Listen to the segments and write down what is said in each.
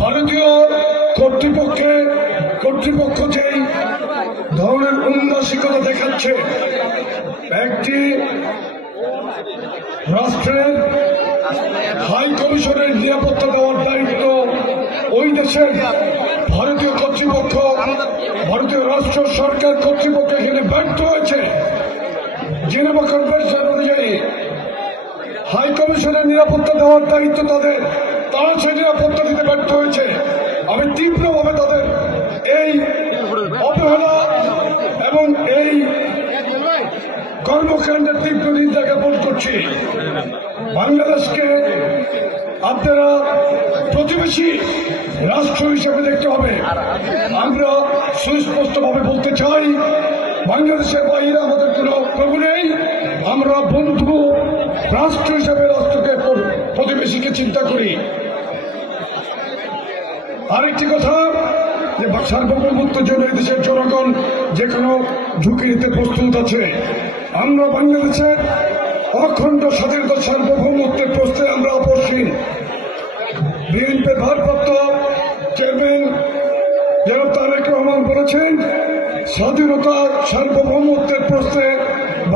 ভারতীয় কর্তৃপক্ষ যেই ধরনের উন্মাসিকতা দেখাচ্ছে, একটি রাষ্ট্রের হাই কমিশনের নিরাপত্তা দেওয়ার দায়িত্ব ওই দেশের ভারতীয় কর্তৃপক্ষ, ভারতীয় রাষ্ট্র সরকার কর্তৃপক্ষ এখানে ব্যর্থ হয়েছে। জেনেভা কনভেনশন অনুযায়ী হাই কমিশনের নিরাপত্তা দেওয়ার দায়িত্ব তাদের, তারা সেই নিরাপত্তা দিতে ব্যর্থ হয়েছে। আমি তীব্রভাবে তাদের এই অবহেলা এবং এই কর্মকাণ্ডের তীব্র নিন্দা জ্ঞাপন করছি। বাংলাদেশকে আপনারা প্রতিবেশী রাষ্ট্র হিসেবে দেখতে হবে। আমরা সুস্পষ্টভাবে বলতে চাই, বাংলাদেশের বাইরে আমাদের কোনো প্রভু নেই। আমরা বন্ধু রাষ্ট্র হিসেবে রাষ্ট্রকে প্রতিবেশীকে চিন্তা করি। আরেকটি কথা, যে সার্বভৌমত্বের জন্য এই দেশের জনগণ যে কোনো ঝুঁকি নিতে প্রস্তুত আছে। আমরা বাংলাদেশের অখণ্ড স্বাধীনতা সার্বভৌমত্বের প্রশ্নে আমরা আপোষহীন। বিএনপির ভারপ্রাপ্ত চেয়ারম্যান জনাব তারেক রহমান বলেছেন, স্বাধীনতা সার্বভৌমত্বের প্রশ্নে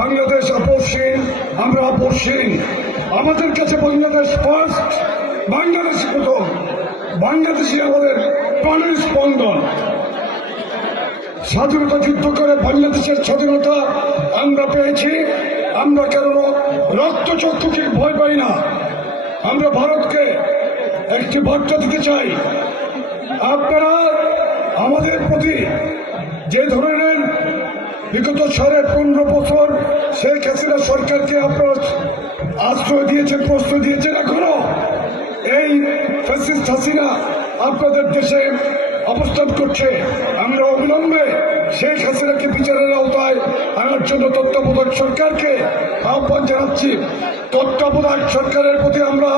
বাংলাদেশ আপোষহীন, আমরা আপোষহীন। আমাদের কাছে বাংলাদেশ ফার্স্ট, বাংলাদেশ প্রথম, বাংলাদেশই আমাদের প্রাণের স্পন্দন। স্বাধীনতা যুদ্ধ করে বাংলাদেশের স্বাধীনতা আমরা পেয়েছি। আমরা কেন রক্তচক্ষুকে ভয় পাই না। আমরা ভারতকে একটি বার্তা দিতে চাই, আপনারা আমাদের প্রতি যে ধরনের বিগত 15.5 বছর শেখ হাসিনা সরকারকে আপনারা আশ্রয় দিয়েছেন, প্রশ্রয় দিয়েছেন, এখনো এই ফ্যাসিস্ট হাসিনা আপনাদের দেশে অবস্থান করছে। আমরা অবিলম্বে শেখ হাসিনাকে বিচারের আওতায় আনার জন্য তত্ত্বাবধায়ক সরকারকে আহ্বান জানাচ্ছি। তত্ত্বাবধায়ক সরকারের প্রতি আমরা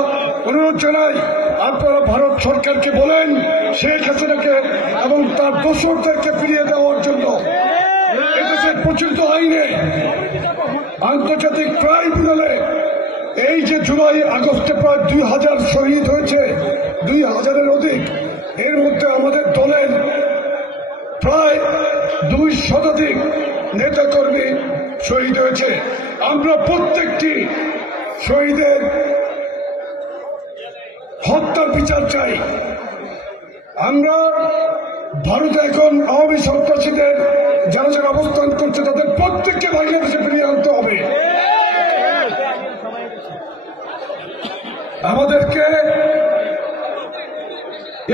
অনুরোধ জানাই, আপনারা ভারত সরকারকে বলেন শেখ হাসিনাকে এবং তার দোসরদেরকে ফিরিয়ে দেওয়ার জন্য। এদেশের প্রচলিত আইনে, আন্তর্জাতিক ট্রাইব্যুনালে এই যে জুলাই আগস্টে প্রায় 2000 শহীদ হয়েছে, 2000-এর অধিক, এর মধ্যে আমাদের দলের প্রায় 2 শতাধিক নেতাকর্মী শহীদ হয়েছে। আমরা প্রত্যেকটি শহীদের হত্যার বিচার চাই। আমরা ভারতে এখন আওয়ামী সন্ত্রাসীদের যারা যারা অবস্থান করছে তাদের প্রত্যেককে বাংলাদেশে ফিরিয়ে আনতে হবে। আমাদেরকে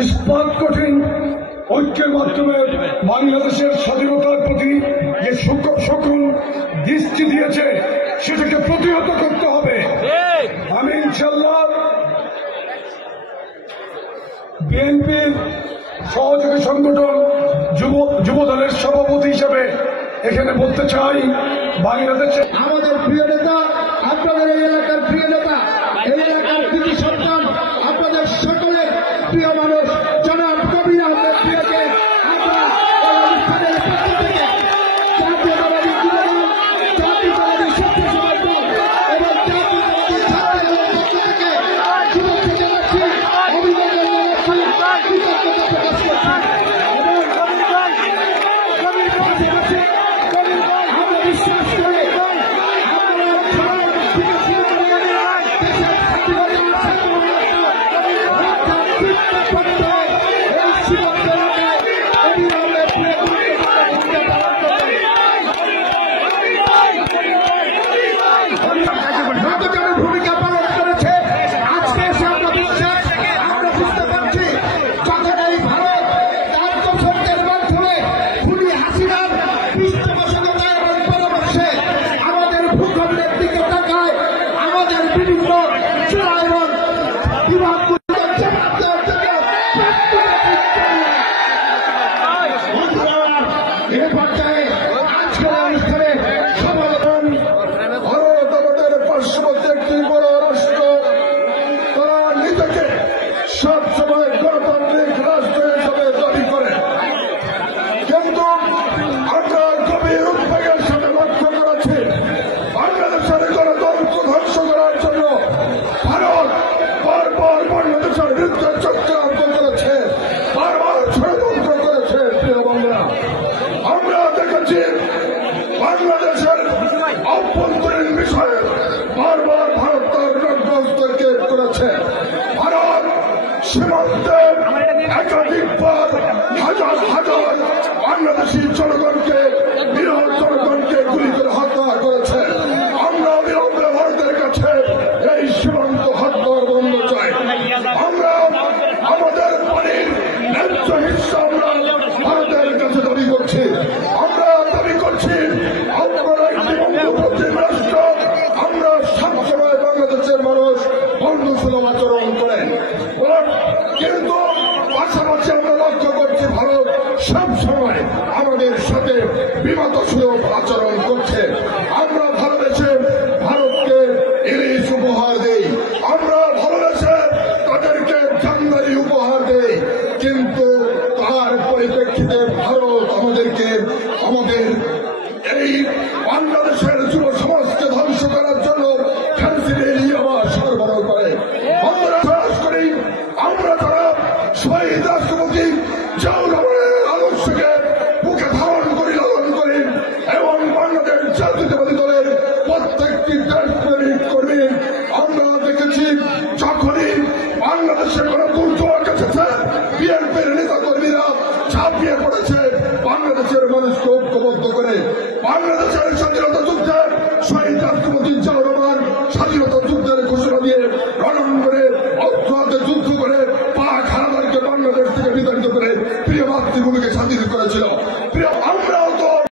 ইস্পাত কঠিন ঐক্যের মাধ্যমে বাংলাদেশের স্বাধীনতার প্রতি যে শকুন দৃষ্টি দিয়েছে সেটাকে প্রতিহত করতে হবে। আমি ইনশাল্লাহ বিএনপির সহযোগী সংগঠন যুবদলের সভাপতি হিসেবে এখানে বলতে চাই, বাংলাদেশে আমাদের প্রিয় নেতা, আপনাদের এই এলাকার প্রিয় নেতা, এই এলাকার কৃতি সন্তান, আপনাদের সকলের প্রিয় মানুষ জনাব কবির আহমেদ প্রিয়কে আমরা এই অনুষ্ঠানের পক্ষ থেকে জাতীয়তাবাদী যুবদল, জাতীয়তাবাদী ছাত্র সমাজ দল এবং জাতীয়তাবাদী ছাত্র দলের পক্ষ থেকে শুভেচ্ছা জানাচ্ছি, অভিনন্দন জানাচ্ছি, কৃতজ্ঞতা প্রকাশ করছি। আমরা বিশ্বাস করি আপনারা সীমান্তে একাধিকবার হাজার হাজার বাংলাদেশি জনগণকে নিরীহ জনগণকে গুলি করে হত্যা করেছে। আমরা অবিলম্বে ভারতের কাছে এই সীমান্ত হত্যার বন্ধ চাই। আমরা আমাদের পানির ন্যায্য হিস্সা আমরা ভারতের কাছে দাবি করছি। আমরা দাবি করছি আপনারা একটি বঙ্গপ্রতিম রাষ্ট্র, আমরা সবসময় বাংলাদেশের মানুষ বন্ধু সুলভ আচরণ করেন, কিন্তু